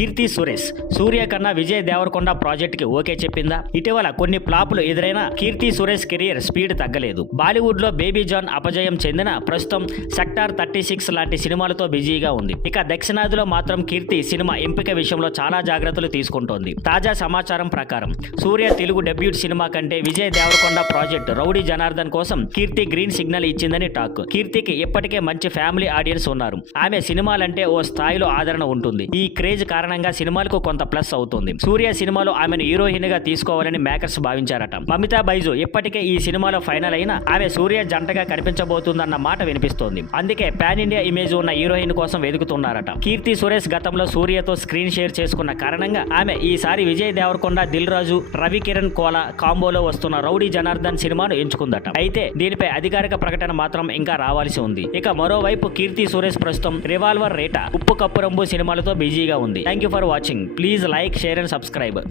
కీర్తి సురేష్ సూర్య కన్నా విజయ్ దేవరకొండ ప్రాజెక్ట్ కి ఓకే చెప్పిందా? ఇటీవల కొన్ని ఫ్లాపులు ఎదురైనా కీర్తి సురేష్ కెరియర్ స్పీడ్ తగ్గలేదు. బాలీవుడ్ లో బేబీ జాన్ అపజయం చెందిన ప్రస్తుతం సెక్టార్ 36 లాంటి సినిమాలతో బిజీగా ఉంది. ఇక దక్షిణాదిలో మాత్రం కీర్తి సినిమా ఎంపిక విషయంలో చాలా జాగ్రత్తలు తీసుకుంటోంది. తాజా సమాచారం ప్రకారం సూర్య తెలుగు డెబ్యూట్ సినిమా కంటే విజయ్ దేవరకొండ ప్రాజెక్ట్ రౌడీ జనార్దన్ కోసం కీర్తి గ్రీన్ సిగ్నల్ ఇచ్చిందని టాక్. కీర్తికి ఇప్పటికే మంచి ఫ్యామిలీ ఆడియన్స్ ఉన్నారు. ఆమె సినిమాలంటే ఓ స్థాయిలో ఆదరణ ఉంటుంది. ఈ క్రేజ్ కారణంగా సినిమాలకు కొంత ప్లస్ అవుతుంది. సూర్య సినిమాలో ఆమెను హీరోయిన్ గా తీసుకోవాలని మేకర్స్ భావించారట. మమితా బైజు ఇప్పటికే ఈ సినిమాలో ఫైనల్ అయినా ఆమె సూర్య జంటగా కనిపించబోతుందన్న మాట వినిపిస్తోంది. అందుకే పాన్ ఇండియా ఇమేజ్ ఉన్న హీరోయిన్ కోసం వెతుకుతున్నారట. కీర్తి సురేష్ గతంలో సూర్యతో స్క్రీన్ షేర్ చేసుకున్న కారణంగా ఆమె ఈసారి విజయ్ దేవరకొండ, దిల్ రాజు, రవి కిరణ్ కోలా కాంబోలో వస్తున్న రౌడీ జనార్దన్ సినిమాను ఎంచుకుందట. అయితే దీనిపై అధికారిక ప్రకటన మాత్రం ఇంకా రావాల్సి ఉంది. ఇక మరోవైపు కీర్తి సురేష్ ప్రస్తుతం రివాల్వర్ రేటా, ఉప్పు కప్పు రంబు సినిమాలతో బిజీగా ఉంది. Thank you for watching. Please like, share and subscribe.